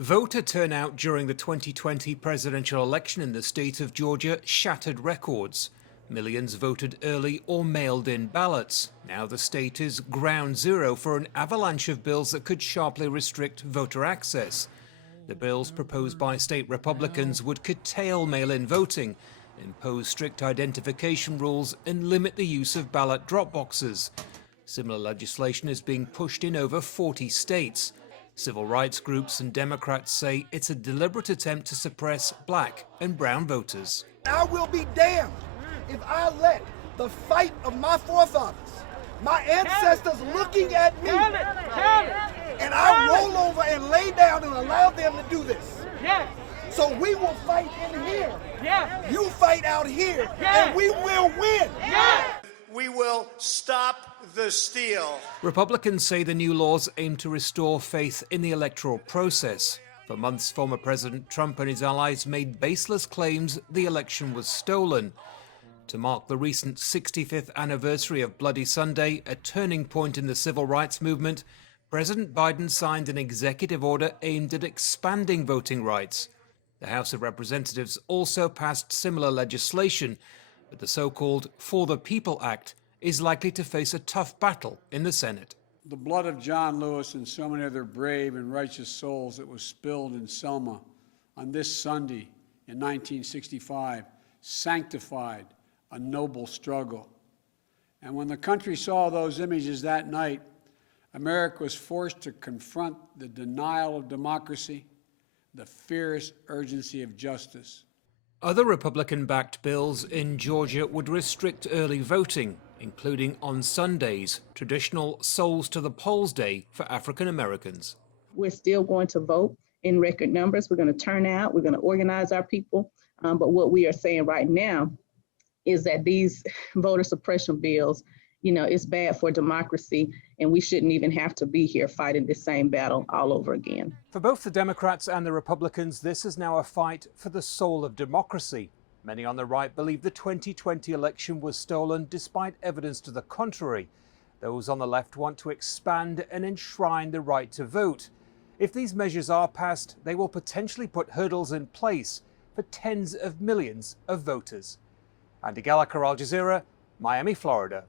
Voter turnout during the 2020 presidential election in the state of Georgia shattered records. Millions voted early or mailed in ballots. Now the state is ground zero for an avalanche of bills that could sharply restrict voter access. The bills proposed by state Republicans would curtail mail-in voting, impose strict identification rules and limit the use of ballot drop boxes. Similar legislation is being pushed in over 40 states. Civil rights groups and Democrats say it's a deliberate attempt to suppress black and brown voters. I will be damned if I let the fight of my forefathers, my ancestors looking at me, and I roll over and lay down and allow them to do this. So we will fight in here. You fight out here, and we will win. We will stop the steal. Republicans say the new laws aim to restore faith in the electoral process. For months, former President Trump and his allies made baseless claims the election was stolen. To mark the recent 65th anniversary of Bloody Sunday, a turning point in the civil rights movement, President Biden signed an executive order aimed at expanding voting rights. The House of Representatives also passed similar legislation, but the so-called For the People Act is likely to face a tough battle in the Senate. The blood of John Lewis and so many other brave and righteous souls that was spilled in Selma on this Sunday in 1965 sanctified a noble struggle. And when the country saw those images that night, America was forced to confront the denial of democracy, the fierce urgency of justice. Other Republican-backed bills in Georgia would restrict early voting, including on Sundays, traditional Souls to the Polls Day for African Americans. We're still going to vote in record numbers. We're going to turn out. We're going to organize our people. But what we are saying right now is that these voter suppression bills, it's bad for democracy, and we shouldn't even have to be here fighting this same battle all over again. For both the Democrats and the Republicans, this is now a fight for the soul of democracy. Many on the right believe the 2020 election was stolen despite evidence to the contrary. Those on the left want to expand and enshrine the right to vote. If these measures are passed, they will potentially put hurdles in place for tens of millions of voters. Andy Gallagher, Al Jazeera, Miami, Florida.